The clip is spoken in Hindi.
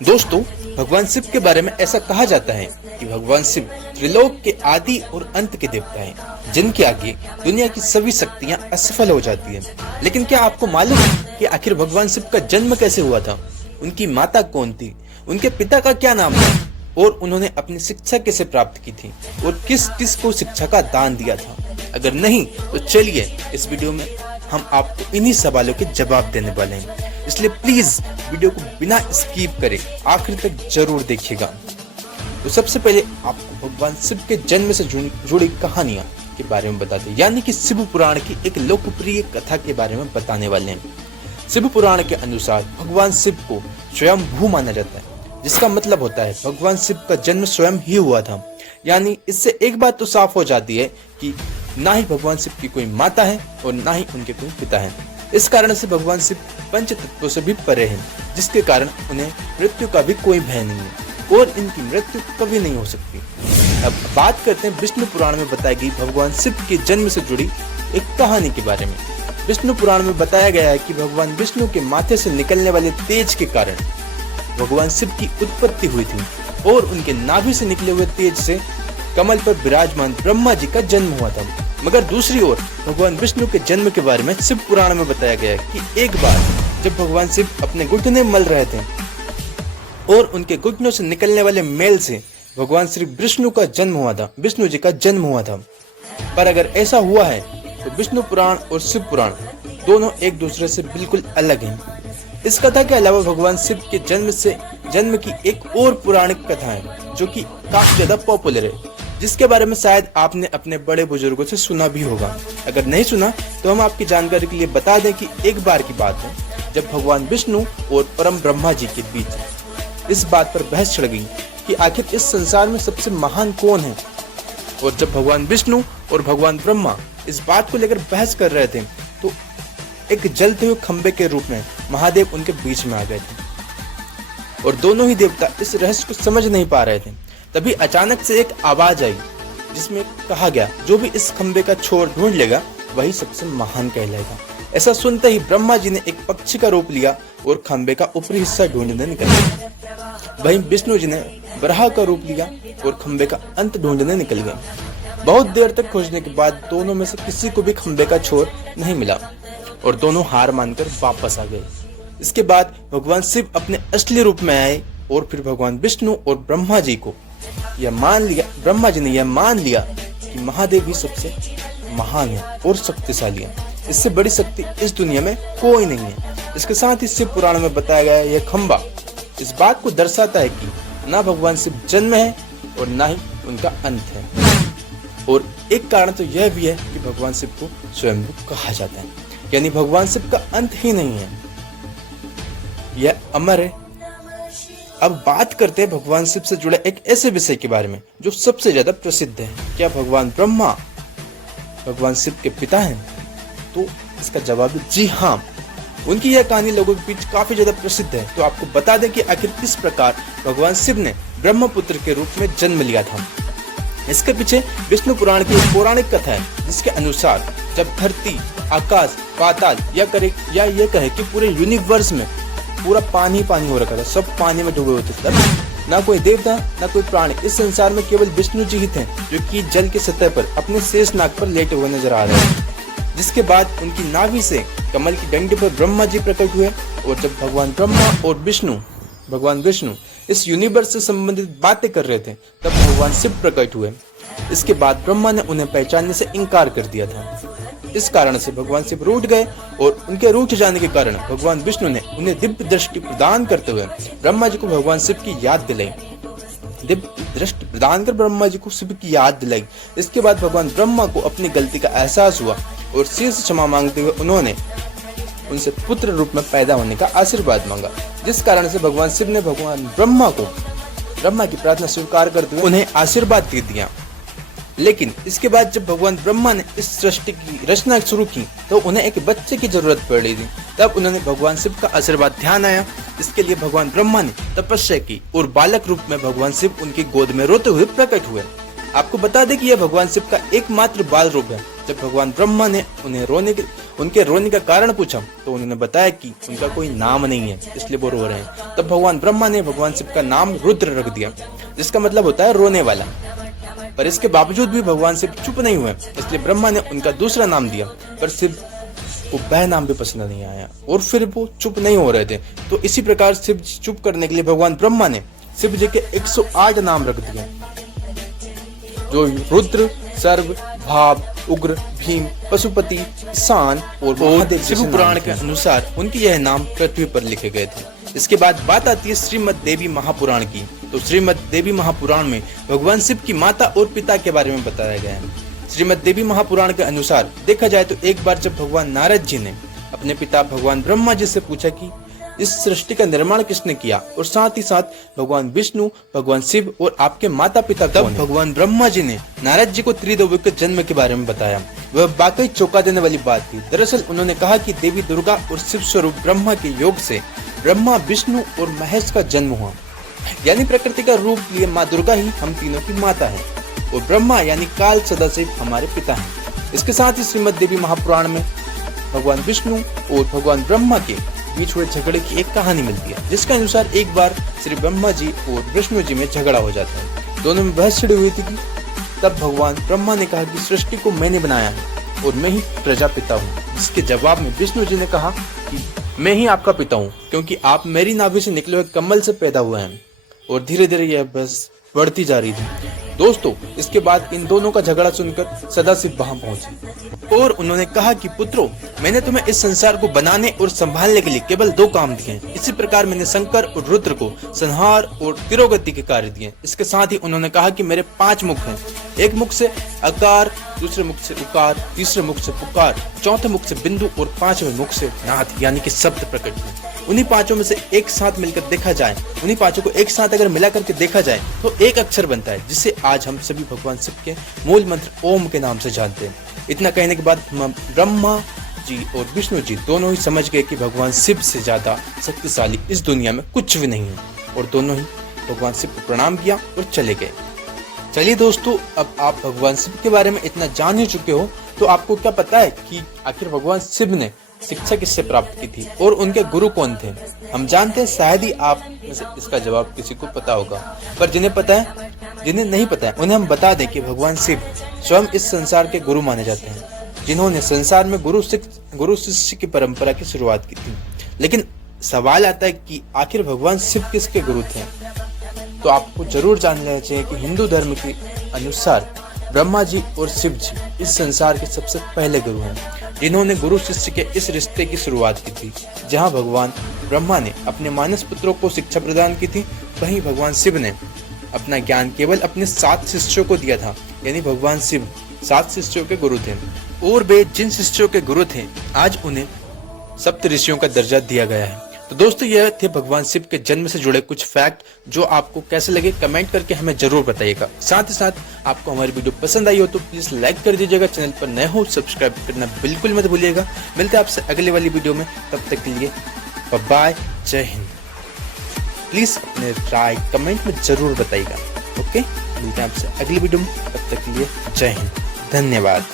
दोस्तों, भगवान शिव के बारे में ऐसा कहा जाता है कि भगवान शिव त्रिलोक के आदि और अंत के देवता हैं, जिनके आगे दुनिया की सभी शक्तियां असफल हो जाती हैं। लेकिन क्या आपको मालूम है कि आखिर भगवान शिव का जन्म कैसे हुआ था? उनकी माता कौन थी? उनके पिता का क्या नाम था? और उन्होंने अपनी शिक्षा कैसे प्राप्त की थी? और किस किस को शिक्षा का दान दिया था? अगर नहीं तो चलिए इस वीडियो में हम आपको इन्हीं सवालों के जवाब देने वाले हैं, इसलिए प्लीज वीडियो को बिना स्किप करे आखिर तक जरूर देखिएगा। तो सबसे पहले आपको भगवान शिव के जन्म से जुड़ी कहानियां के बारे में बताते हैं, यानी कि शिव पुराण की एक लोकप्रिय कथा के बारे में बताने वाले हैं। शिव पुराण के अनुसार भगवान शिव को स्वयंभू माना जाता है, जिसका मतलब होता है भगवान शिव का जन्म स्वयं ही हुआ था। यानी इससे एक बात तो साफ हो जाती है कि ना ही भगवान शिव की कोई माता है और ना ही उनके कोई पिता है। इस कारण से भगवान शिव पंच तत्वों से भी परे हैं, जिसके कारण उन्हें मृत्यु का भी कोई भय नहीं है और इनकी मृत्यु कभी नहीं हो सकती। अब बात करते हैं विष्णु पुराण में बताई गई भगवान शिव के जन्म से जुड़ी एक कहानी के बारे में। विष्णु पुराण में बताया गया है कि भगवान विष्णु के माथे से निकलने वाले तेज के कारण भगवान शिव की उत्पत्ति हुई थी और उनके नाभि से निकले हुए तेज से कमल पर विराजमान ब्रह्मा जी का जन्म हुआ था। मगर दूसरी ओर भगवान विष्णु के जन्म के बारे में शिव पुराण में बताया गया है कि एक बार जब भगवान शिव अपने घुटने मल रहे थे और उनके घुटनों से निकलने वाले मेल से भगवान श्री विष्णु का जन्म हुआ था, विष्णु जी का जन्म हुआ था। पर अगर ऐसा हुआ है तो विष्णु पुराण और शिव पुराण दोनों एक दूसरे से बिल्कुल अलग हैं। इस कथा के अलावा भगवान शिव के जन्म की एक और पौराणिक कथा है जो कि काफी ज्यादा पॉपुलर है, जिसके बारे में शायद आपने अपने बड़े बुजुर्गों से सुना भी होगा। अगर नहीं सुना तो हम आपकी जानकारी के लिए बता दें कि एक बार की बात है जब भगवान विष्णु और परम ब्रह्मा जी के बीच इस बात पर बहस छिड़ गई कि आखिर इस संसार में सबसे महान कौन है। और जब भगवान विष्णु और भगवान ब्रह्मा इस बात को लेकर बहस कर रहे थे तो एक जलते हुए खंबे के रूप में महादेव उनके बीच में आ गए थे और दोनों ही देवता इस रहस्य को समझ नहीं पा रहे थे। तभी अचानक से एक आवाज आई जिसमें कहा गया, जो भी इस खंबे का छोर ढूंढ लेगा वही सबसे महान कहलाएगा। ऐसा सुनते ही ब्रह्मा जी ने एक पक्षी का रूप लिया और खंबे का ऊपरी हिस्सा ढूंढने निकल गए। वहीं विष्णु जी ने वराह का रूप लिया और खंबे का अंत ढूंढने निकल गए। बहुत देर तक खोजने के बाद दोनों में से किसी को भी खंबे का छोर नहीं मिला और दोनों हार मानकर वापस आ गए। इसके बाद भगवान शिव अपने असली रूप में आए और फिर भगवान विष्णु और ब्रह्मा जी ने यह मान लिया कि महादेव ही सबसे महान है और शक्तिशाली है। इससे बड़ी शक्ति इस दुनिया में कोई नहीं है। इसके साथ ही शिव पुराण में बताया गया यह खंबा इस बात को दर्शाता है कि ना भगवान शिव जन्म है और ना ही उनका अंत है। और एक कारण तो यह भी है कि भगवान शिव को स्वयंभू कहा जाता है, यानी भगवान शिव का अंत ही नहीं है, यह अमर है। अब बात करते हैं भगवान शिव से जुड़े एक ऐसे विषय के बारे में जो सबसे ज्यादा प्रसिद्ध है। क्या भगवान ब्रह्मा भगवान शिव के पिता हैं? तो इसका जवाब है जी हाँ। उनकी यह कहानी लोगों के बीच काफी ज्यादा प्रसिद्ध है। तो आपको बता दें कि आखिर किस प्रकार भगवान शिव ने ब्रह्मपुत्र के रूप में जन्म लिया था। इसके पीछे विष्णु पुराण की एक पौराणिक कथा है, जिसके अनुसार जब धरती, आकाश, पाताल या ये कहे कि पूरे यूनिवर्स में पूरा पानी हो रखा था, सब पानी में डूबे हुए थे, तब ना कोई देवता ना कोई प्राणी, इस संसार में केवल विष्णु जी ही थे जो कि जल के सतह पर अपने शेष नाग पर लेटे हुए नजर आ रहे थे। जिसके बाद उनकी नाभि से कमल की डंडी पर ब्रह्मा जी प्रकट हुए और जब भगवान ब्रह्मा और भगवान विष्णु इस यूनिवर्स से संबंधित बातें कर रहे थे तब भगवान शिव प्रकट हुए। इसके बाद ब्रह्मा ने उन्हें पहचानने से इनकार कर दिया था। इस कारण से भगवान शिव रूठ गए और उनके रूठ जाने के कारण भगवान विष्णु ने उन्हें दिव्य दृष्टि प्रदान करते हुए ब्रह्मा जी को भगवान शिव की याद दिलाई। दिव्य दृष्टि प्रदान कर ब्रह्मा जी को शिव की याद दिलाई। इसके बाद भगवान ब्रह्मा को अपनी गलती का एहसास हुआ और शिव से क्षमा मांगते हुए उन्होंने उनसे पुत्र रूप में पैदा होने का आशीर्वाद मांगा। जिस कारण से भगवान शिव ने भगवान ब्रह्मा की प्रार्थना स्वीकार करते हुए उन्हें आशीर्वाद दे दिया। लेकिन इसके बाद जब भगवान ब्रह्मा ने इस सृष्टि की रचना शुरू की तो उन्हें एक बच्चे की जरूरत पड़ रही थी। तब उन्होंने भगवान शिव का आशीर्वाद ध्यान आया। इसके लिए भगवान ब्रह्मा ने तपस्या की और बालक रूप में भगवान शिव उनकी गोद में रोते हुए प्रकट हुए। आपको बता दें कि यह भगवान शिव का एकमात्र बाल रूप है। जब भगवान ब्रह्मा ने उनके रोने का कारण पूछा तो उन्होंने बताया कि उनका कोई नाम नहीं है, इसलिए वो रो रहे हैं। तब भगवान ब्रह्मा ने भगवान शिव का नाम रुद्र रख दिया, जिसका मतलब होता है रोने वाला। पर इसके बावजूद भी भगवान शिव चुप नहीं हुए, इसलिए ब्रह्मा ने उनका दूसरा नाम दिया। पर शिव को वह नाम भी पसंद नहीं आया और फिर वो चुप नहीं हो रहे थे। तो इसी प्रकार शिव चुप करने के लिए भगवान ब्रह्मा ने शिव जी के 108 नाम रख दिए, जो रुद्र, सर्व, भाव, उग्र, भीम, पशुपति, ईशान और महादेव। शिव पुराण के अनुसार उनके यह नाम पृथ्वी पर लिखे गए थे। इसके बाद बात आती है श्रीमद् देवी महापुराण की। तो श्रीमद् देवी महापुराण में भगवान शिव की माता और पिता के बारे में बताया गया है। श्रीमद् देवी महापुराण के अनुसार देखा जाए तो एक बार जब भगवान नारद जी ने अपने पिता भगवान ब्रह्मा जी से पूछा कि इस सृष्टि का निर्माण किसने किया, और साथ ही साथ भगवान विष्णु, भगवान शिव और आपके माता पिता, तब भगवान ब्रह्मा जी ने नारद जी को त्रिदेवों के जन्म के बारे में बताया। वह वाकई चौंका देने वाली बात थी। दरअसल उन्होंने कहा कि देवी दुर्गा और शिव स्वरूप ब्रह्मा के योग से ब्रह्मा, विष्णु और महेश का जन्म हुआ। यानी प्रकृति का रूप लिए माँ दुर्गा ही हम तीनों की माता है और ब्रह्मा यानी काल सदाशिव हमारे पिता हैं। इसके साथ ही श्रीमद् देवी महापुराण में भगवान विष्णु और भगवान ब्रह्मा के बीच हुए झगड़े की एक कहानी मिलती है, जिसके अनुसार एक बार श्री ब्रह्मा जी और विष्णु जी में झगड़ा हो जाता है। दोनों में बहस छिड़ी हुई थी कि तब भगवान ब्रह्मा ने कहा कि सृष्टि को मैंने बनाया है और मैं ही प्रजापिता हूँ। जिसके जवाब में विष्णु जी ने कहा कि मैं ही आपका पिता हूँ, क्योंकि आप मेरी नाभि से निकले हुए कमल से पैदा हुए हैं। और धीरे धीरे यह बहस बढ़ती जा रही थी। दोस्तों, इसके बाद इन दोनों का झगड़ा सुनकर सदाशिव वहां पहुंचे और उन्होंने कहा कि पुत्रों, मैंने तुम्हें इस संसार को बनाने और संभालने के लिए केवल 2 काम दिए हैं। इसी प्रकार मैंने शंकर और रुद्र को संहार और तिरोगति के कार्य दिए। इसके साथ ही उन्होंने कहा कि मेरे 5 मुख हैं। एक मुख से अकार, दूसरे मुख से उकार, तीसरे मुख से पुकार, चौथे मुख से बिंदु और 5वें मुख से नाथ यानी कि शब्द प्रकट हुए। उन्हीं 5 में से एक साथ मिलकर देखा जाए, उन्हीं 5 को एक साथ अगर मिला करके देखा जाए तो एक अक्षर बनता है, जिसे आज हम सभी भगवान शिव के मूल मंत्र ओम के नाम से जानते हैं। इतना कहने के बाद ब्रह्मा जी और विष्णु जी दोनों ही समझ गए कि भगवान शिव से ज्यादा शक्तिशाली इस दुनिया में कुछ भी नहीं है और दोनों ही भगवान शिव को प्रणाम किया और चले गए। चलिए दोस्तों, अब आप भगवान शिव के बारे में इतना जान ही चुके हो, तो आपको क्या पता है कि आखिर भगवान शिव ने शिक्षा किससे प्राप्त की थी और उनके गुरु कौन थे? हम जानते हैं, शायद ही आप में से इसका जवाब किसी को पता होगा, पर जिन्हें पता है, जिन्हें नहीं पता है, उन्हें हम बता दें कि भगवान शिव स्वयं इस संसार के गुरु माने जाते हैं, जिन्होंने संसार में गुरु शिष्य की परंपरा की शुरुआत की थी। लेकिन सवाल आता है कि आखिर भगवान शिव किसके गुरु थे? तो आपको जरूर जान लेना चाहिए कि हिंदू धर्म के अनुसार ब्रह्मा जी और शिव जी इस संसार के सबसे पहले गुरु हैं, जिन्होंने गुरु शिष्य के इस रिश्ते की शुरुआत की थी। जहां भगवान ब्रह्मा ने अपने मानस पुत्रों को शिक्षा प्रदान की थी, वहीं भगवान शिव ने अपना ज्ञान केवल अपने 7 शिष्यों को दिया था। यानी भगवान शिव 7 शिष्यों के गुरु थे और वे जिन शिष्यों के गुरु थे, आज उन्हें सप्त ऋषियों का दर्जा दिया गया है। तो दोस्तों, यह थे भगवान शिव के जन्म से जुड़े कुछ फैक्ट, जो आपको कैसे लगे कमेंट करके हमें जरूर बताइएगा। साथ ही साथ आपको हमारी वीडियो पसंद आई हो तो प्लीज लाइक कर दीजिएगा, चैनल पर नए हो सब्सक्राइब करना बिल्कुल मत भूलिएगा। मिलते हैं आपसे अगले वाली वीडियो में, तब तक के लिए बाय, जय हिंद। प्लीज अपने राय कमेंट में जरूर बताइएगा। ओके, मिलते हैं आपसे अगली वीडियो में, तब तक के लिए जय हिंद, धन्यवाद।